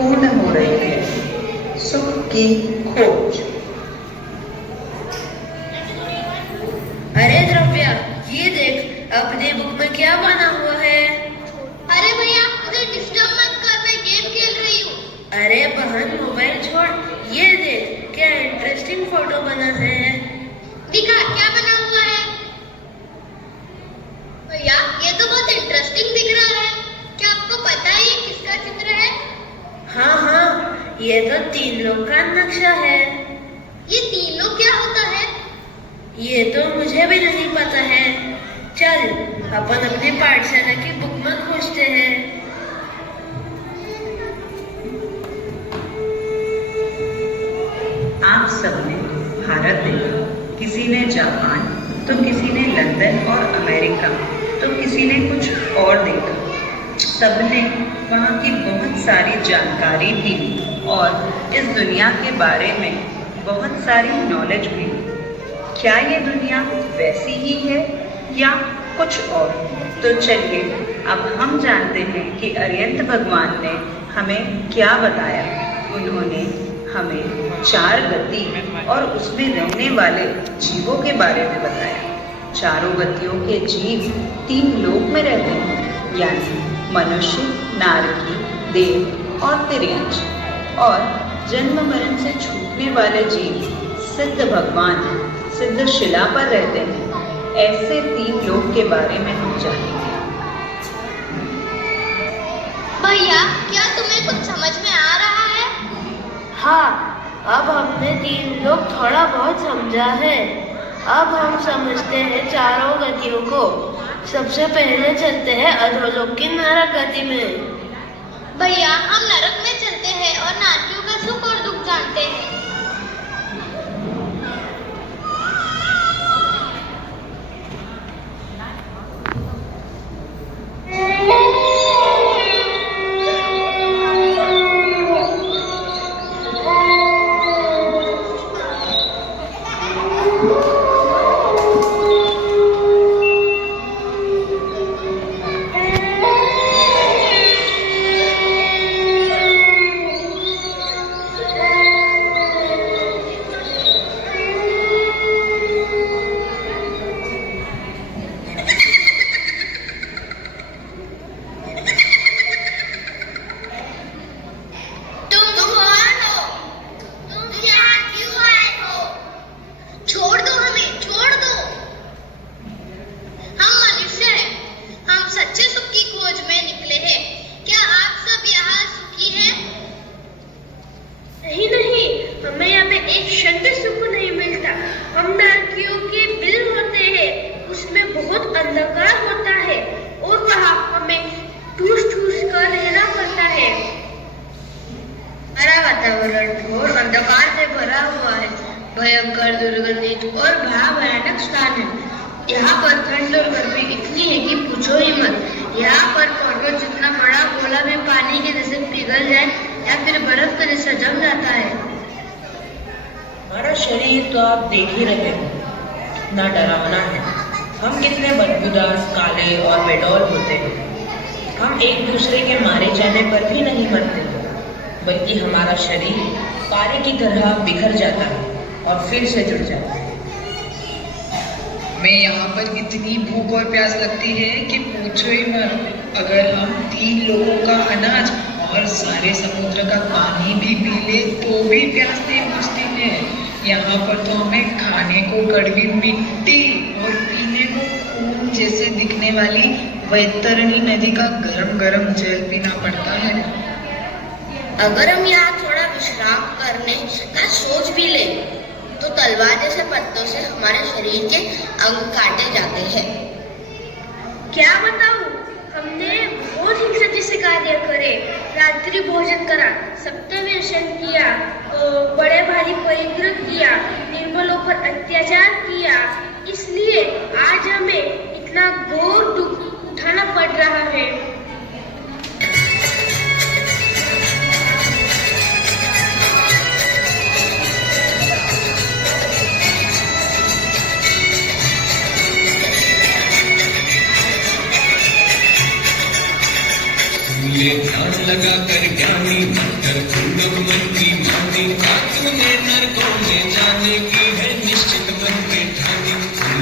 पूर्ण हो रही है। सुख की खोज। अरे द्रव्या, ये देख अपने बुक में क्या बना हुआ है। अरे भैया मुझे डिस्टर्ब मत कर, मैं गेम खेल रही हूँ। अरे बहन मोबाइल छोड़, ये देख क्या इंटरेस्टिंग फोटो बना है। दिखा क्या बना हुआ है। भैया ये तो बहुत इंटरेस्टिंग दिख रहा है। क्या आपको पता है ये किसका चित्र है? हाँ हाँ, ये तो 3 लोग का नक्शा है। ये 3 लोग क्या होता है? ये तो मुझे भी नहीं पता है। चल अपन अपनी पाठशाला की बुक में खोजते हैं। आप सबने भारत देखा, किसी ने जापान, तो किसी ने लंदन और अमेरिका, तो किसी ने कुछ और देखा। सबने वहाँ की बहुत सारी जानकारी भी ली और इस दुनिया के बारे में बहुत सारी नॉलेज भी ली। क्या ये दुनिया वैसी ही है या कुछ और? तो चलिए अब हम जानते हैं कि अरिहंत भगवान ने हमें क्या बताया। उन्होंने हमें 4 गति और उसमें रहने वाले जीवों के बारे में बताया। चारों गतियों के जीव 3 लोक में रहते हैं, यानी मनुष्य, नारकी, देव और तिर्यंच। और जन्म मरण से छूटने वाले जीव सिद्ध भगवान सिद्ध शिला पर रहते हैं। ऐसे 3 लोक के बारे में हम जानेंगे। भैया क्या तुम्हें कुछ समझ में आ रहा है? हाँ, अब हमने 3 लोग थोड़ा बहुत समझा है। अब हम समझते हैं चारों गतियों को। सबसे पहले चलते हैं अधोलोक की नरक गति में। भैया हम नरक में चलते हैं और नारकियों का सुख और दुख जानते हैं। घोर अंधकार से भरा हुआ है। भयंकर, दुर्गंधित और भयानक स्थान है। यहाँ पर ठंड और गर्मी इतनी है कि पूछो ही मत। यहाँ पर पर्वत जितना बड़ा गोला भी पानी के जैसे पिघल जाए या फिर बर्फ के जैसा जम जाता है। हमारा शरीर तो आप देख ही रहे हो, कितना डरावना है। हम कितने बदबूदार, काले और बेडौल होते हैं। हम एक दूसरे के मारे जाने पर भी नहीं मरते, बल्कि हमारा शरीर पारे की तरह बिखर जाता है और फिर से जुड़ जाता है। मैं यहाँ पर इतनी भूख और प्यास लगती है कि पूछो ही मत। अगर हम 3 लोगों का अनाज और सारे समुद्र का पानी भी पी ले तो भी प्यास नहीं बुझती है। यहाँ पर तो हमें खाने को कड़वी मिट्टी और पीने को खून जैसे दिखने वाली वैतरणी नदी का गरम गरम जल पीना पड़ता है। अगर हम यहाँ थोड़ा विश्राम करने का सोच भी ले तो तलवार जैसे पत्तों से हमारे शरीर के अंग काटे जाते हैं। क्या बताऊं, हमने बहुत हिंसक जैसे कार्य करे। रात्रि भोजन करा, सप्तवर्षण किया, बड़े भारी परिग्रह किया, निर्बलों पर अत्याचार किया। इसलिए आज हमें इतना घोर दुख उठाना पड़ रहा है। फूले ध्यान लगा कर ज्ञानी मत कर दुर्लभ मन की मानी क्या तूने नरकों में जाने की है निश्चित मन में ठानी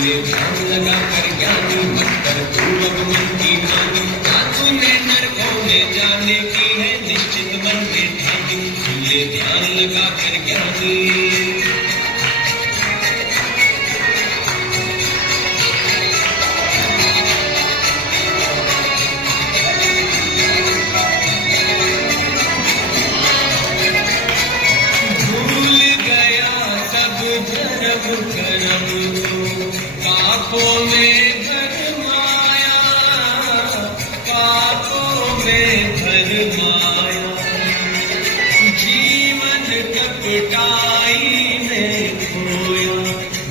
ले ध्यान लगा कर ज्ञानी मत कर दुर्लभ मन की मानी क्या तूने नरकों में जाने की है निश्चित मन में ठानी ले ध्यान लगा कर ज्ञानी पापों में भरमाया जीवन टपटाई में खोया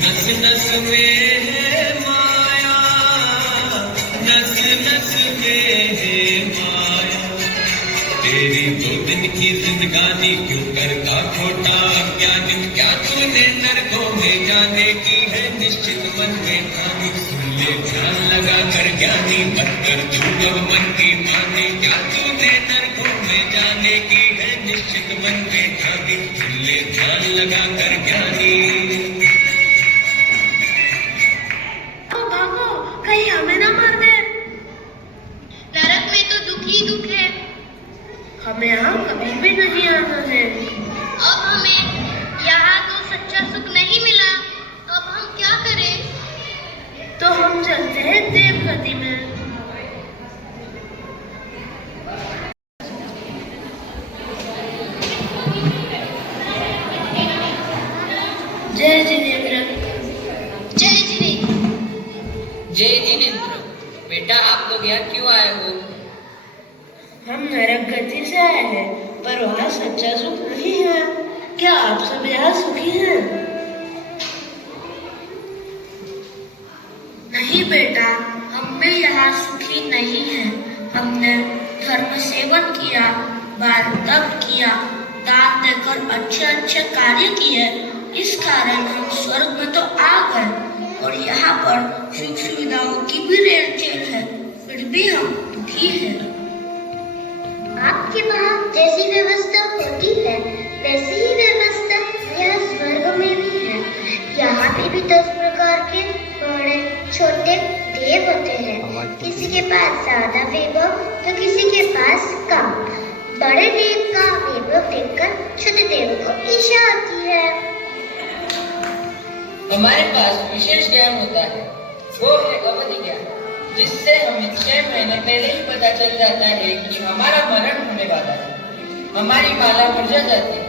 नस नस में है माया नस नस में है माया तेरी 2 दिन की जिंदगानी क्यों करता खोटा अज्ञान क्या तूने नरकों में जाने की है निश्चित मन में ठानी ले ध्यान लगा कर ज्ञानी मत कर दुर्लभ मन की माने क्या तूने नरकों में जाने की है निश्चित मन में ठानी ले ध्यान लगा कर ज्ञानी भागो कहीं हमें ना मार दे। नरक में तो दुख ही दुख है। हमें यहाँ कभी भी नहीं आना है। अब हमें यहाँ तो सच्चा सुख नहीं मिला, अब हम क्या करें? तो हम चलते हैं देवगति में। जय जिनेंद्र। जय जिनेंद्र। जय जिनेंद्र, बेटा आप लोग यहाँ क्यों आए हो? हम नरक गति से आए हैं, पर वहाँ सच्चा सुख नहीं है। क्या आप सब यहाँ सुखी हैं? नहीं बेटा, हम भी यहाँ सुखी नहीं हैं। हमने धर्म सेवन किया, बाल तप किया, दान देकर अच्छे अच्छे कार्य किए, इस कारण हम स्वर्ग में तो आ गए और यहाँ पर सुख सुविधाओं की भी रेलचेल है, फिर भी हम दुखी हैं। आपके वहाँ जैसी व्यवस्था होती है वैसी ही व्यवस्था यहाँ स्वर्ग में भी है। यहाँ पे भी 10 प्रकार के बड़े छोटे देव होते हैं। किसी के पास ज्यादा वैभव तो किसी के पास कम। बड़े देव का वैभव देखकर छोटे देव को ईर्ष्या आती है। हमारे पास विशेष ज्ञान होता है, वो है अवधि ज्ञान, जिससे हमें 6 महीने पहले ही पता चल जाता है कि हमारा मरण होने वाला है, हमारी माला मुरझा जाती है।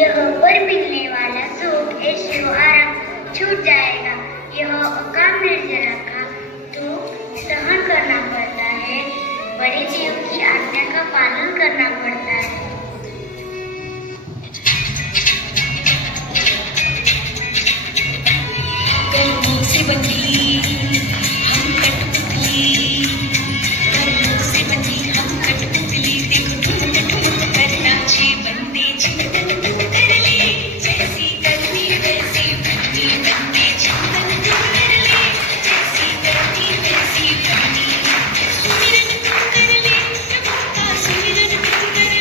यहाँ पर मिलने वाला सुख ऐशो आराम छूट जाएगा। यह अकाम निर्जरा का दुख सहन करना पड़ता है। बड़े देव की आज्ञा का पालन करना पड़ता है। कर्मों से बंधी हम कठपुतली, कर्मों से बंधी हम कठपुतली, देखो ठुमक ठुमक कर नाचे बंदे चिंतन तू कर ले, जैसी करनी वैसी बननी बंदे चिंतन तू कर ले, जैसी करनी वैसी बननी सुमिरन तू कर ले, प्रभु का सुमिरन तू कर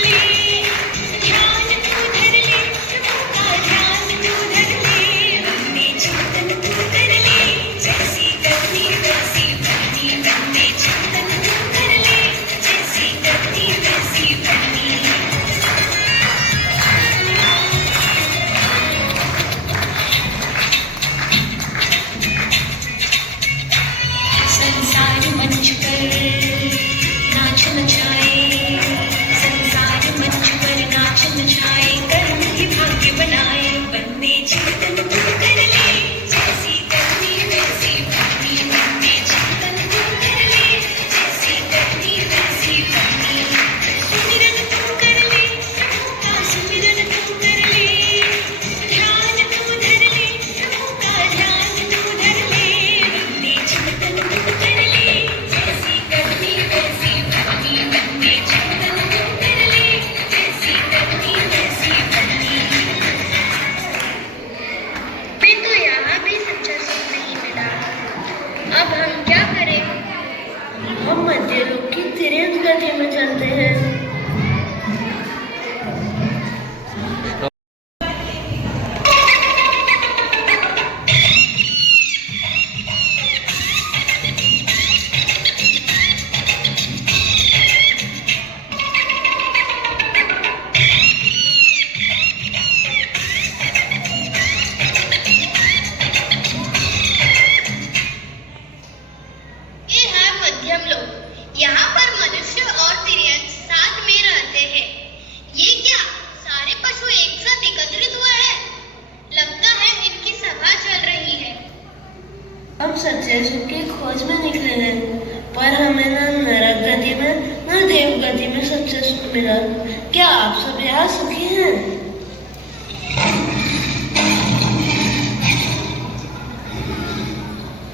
जानते हैं। ये है मध्यम लोग। यहाँ पर मनुष्य और तिर्यक साथ में रहते हैं। ये क्या सारे पशु एक साथ एकत्रित हुए हैं? लगता है इनकी सभा चल रही है। हम सच्चे सुख की खोज में निकले हैं, पर हमें न नरक गति में न देव गति में सच्चा सुख मिला। क्या आप सब यहाँ सुखी हैं?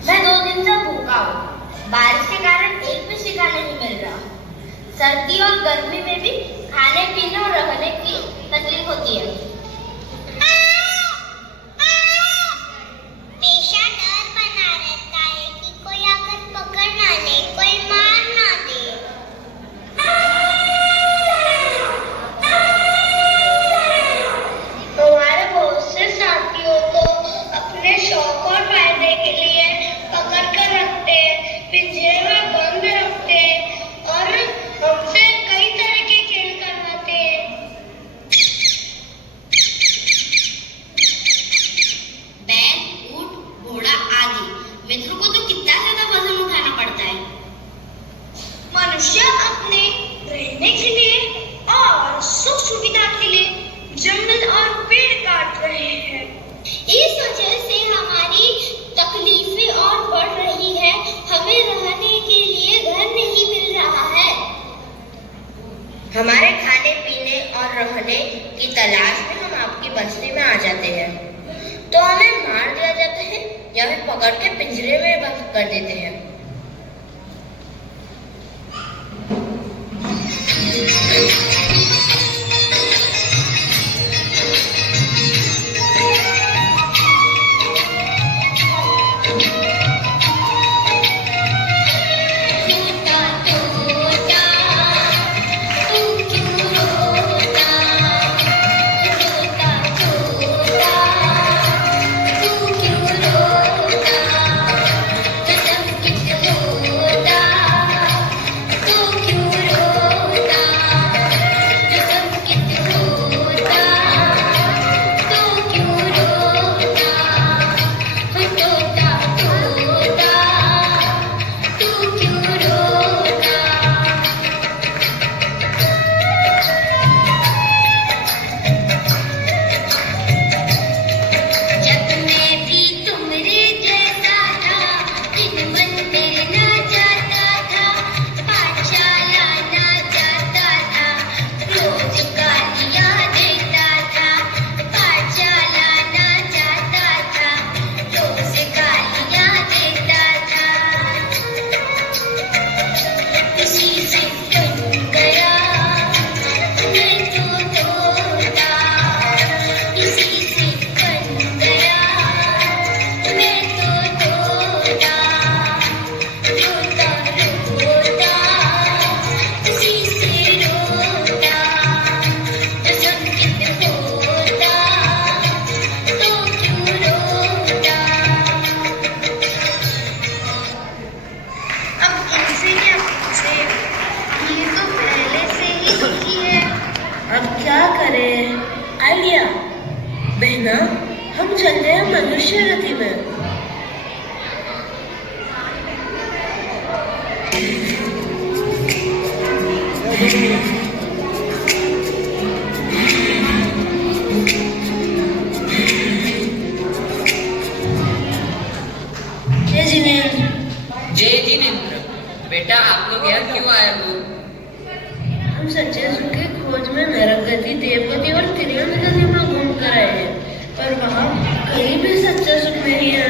मैं 2 दिन से भूखा हूँ। बारिश के कारण एक भी शिकार नहीं मिल रहा। सर्दी और गर्मी में भी खाने पीने और रहने की तकलीफ होती है। हमेशा डर बना रहता है कि कोई आकर पकड़ ना ले, कोई मार ना दे। हमारे बहुत से साथियों को अपने शौक और फायदे के लिए पकड़ कर रखते हैं, पिंजरे में बंद रखते हैं और हमसे कई तरह के खेल करवाते हैं। बैल, ऊंट, घोड़ा आदि मित्रों को तो कितना ज्यादा वजन उठाना पड़ता है। मनुष्य अपने रहने के लिए और सुख सुविधा के लिए जंगल और पेड़ काट रहे हैं। इस वजह से हमारी तकलीफें और बढ़ रही है। हमें रहने के लिए घर नहीं मिल रहा है। हमारे खाने पीने और रहने की तलाश में हम आपकी बस्ती में आ जाते हैं, तो हमें मार दिया जाता है या फिर पकड़ के पिंजरे में बंद कर देते हैं। आइडिया बहना, हम चलते हैं मनुष्य गति में। जय जिनेंद्र। बेटा, आप लोग यहाँ क्यों आए हो? हम सच्चे सुख की खोज में नरक गति, देवगति और त्रियंत गति में घूम कर आए हैं, पर वहाँ कहीं भी सच्चा सुख नहीं है।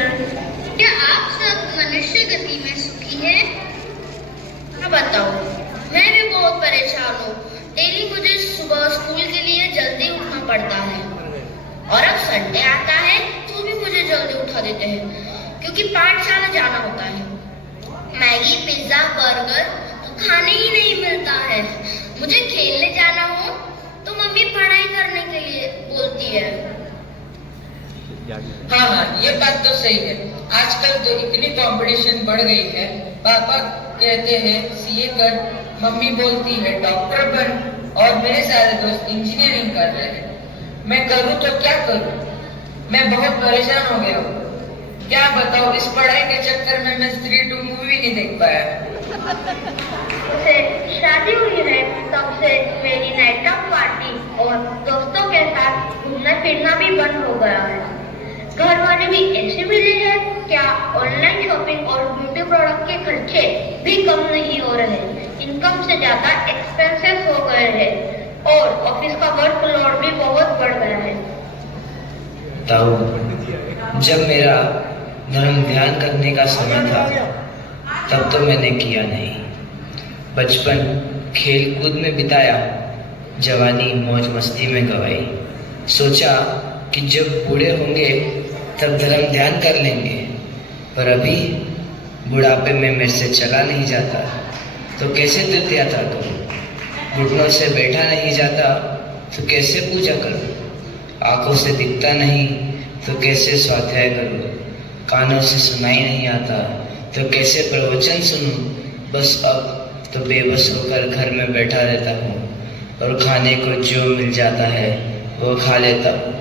क्या आप सब मनुष्य गति में सुखी हैं? मैं बताओ, मैं भी बहुत परेशान हूँ। डेली मुझे सुबह स्कूल के लिए जल्दी उठना पड़ता है, और अब संडे आता है तो भी मुझे जल्दी उठा देते हैं, क्योंकि पाठशाला जाना होता है। मैगी, पिज्जा, बर्गर तो खाने ही नहीं मिलता है। हाँ हाँ, ये बात तो सही है। आजकल तो इतनी कंपटीशन बढ़ गई है। पापा कहते हैं सीए कर, मम्मी बोलती है डॉक्टर बन, और मेरे सारे दोस्त इंजीनियरिंग कर रहे हैं। मैं करूँ तो क्या करूँ? मैं बहुत परेशान हो गया हूँ। क्या बताऊँ, इस पढ़ाई के चक्कर में मैं स्त्री 2 मूवी नहीं देख पाया। उसे शादी हुई है तब से मेरी नाइट आउट पार्टी और दोस्तों के साथ घूमना फिरना भी बंद हो गया है। घर वाले भी ऐसे मिले हैं क्या? ऑनलाइन शॉपिंग और ब्यूटी प्रोडक्ट के खर्चे भी कम नहीं हो रहे, इनकम से ज्यादा एक्सपेंसेस हो गए हैं और ऑफिस का वर्क लोड भी बहुत बढ़ गया है। तब जब मेरा धर्म ध्यान करने का समय था तब तो मैंने किया नहीं। बचपन खेल कूद में बिताया, जवानी मौज मस्ती में गवाई। सोचा कि जब बूढ़े होंगे तब धर्म ध्यान कर लेंगे, पर अभी बुढ़ापे में मेरे से चला नहीं जाता तो कैसे तीर्थ यात्रा करूं? घुटनों से बैठा नहीं जाता तो कैसे पूजा करूं? आंखों से दिखता नहीं तो कैसे स्वाध्याय करूं? कानों से सुनाई नहीं आता तो कैसे प्रवचन सुनूं? बस अब तो बेबस होकर घर में बैठा रहता हूँ और खाने को जो मिल जाता है वो खा लेता हूँ।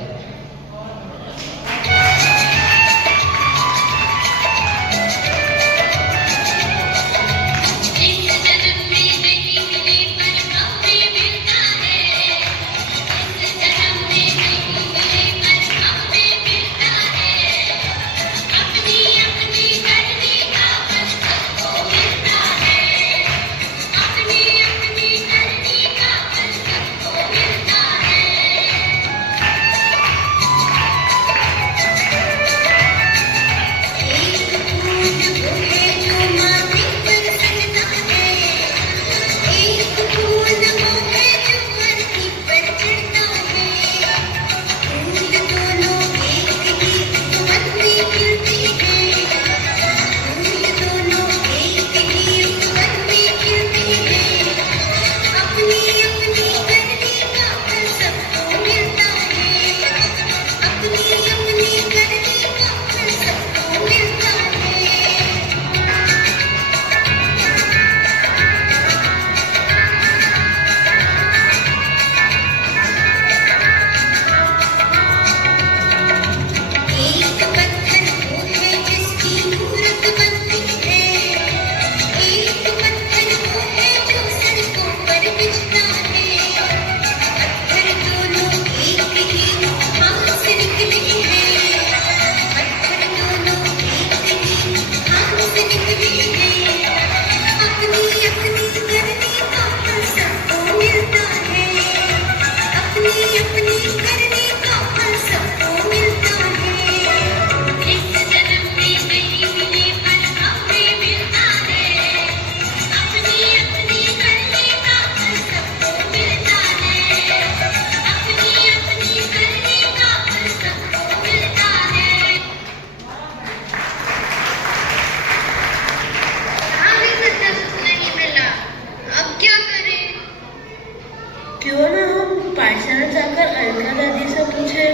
क्यों ना हम पाठशाला जाकर अलका दादी से पूछे।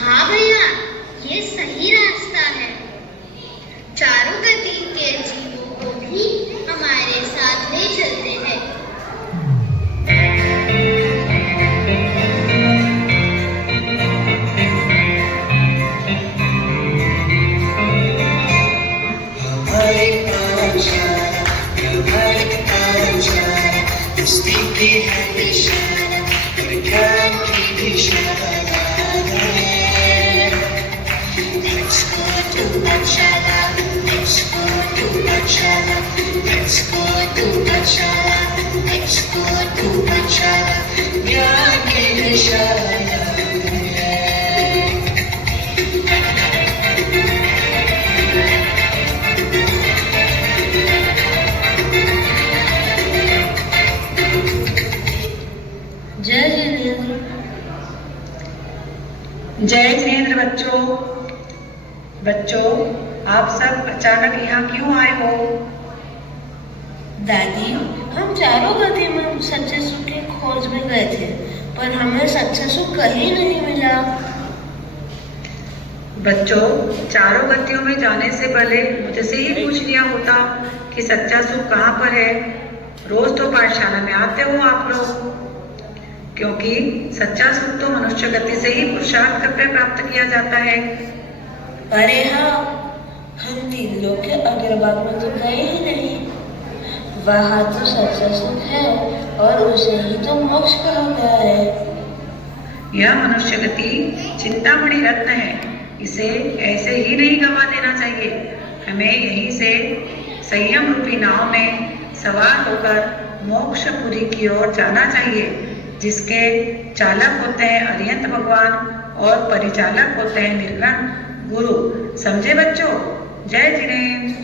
हाँ भैया, ये सही रास्ता है। चारों गति के जीवों को भी हमारे साथ ले चलते हैं। जय जिनेंद्र। जय जिनेंद्र बच्चों। बच्चों, आप सब अचानक यहाँ क्यों आए हो? दादी, हम चारों गति में सच्चे सुख की खोज में गए थे, पर हमें सच्चा सुख कहीं नहीं मिला। बच्चों, चारों गतियों में जाने से पहले मुझसे ही पूछ लिया होता कि सच्चा सुख कहाँ पर है। रोज तो पाठशाला में आते हो आप लोग, क्योंकि सच्चा सुख तो मनुष्य गति से ही पुरुषार्थ करके प्राप्त किया जाता है। अरे हाँ, हम 3 लोग के अग्रभाग में तो गए ही नहीं। वहाँ तो सच्चा सुख है और उसे ही तो मोक्ष कहा गया है। यह मनुष्य गति चिंतामणि रत्न है, इसे ऐसे ही नहीं गवा देना चाहिए। हमें यहीं से संयम रूपी नाव में सवार होकर मोक्षपुरी की ओर जाना चाहिए, जिसके चालक होते हैं अरिहंत भगवान और परिचालक होते हैं निर्गुण गुरु। समझे बच्चों? जय जिनेन्द्र।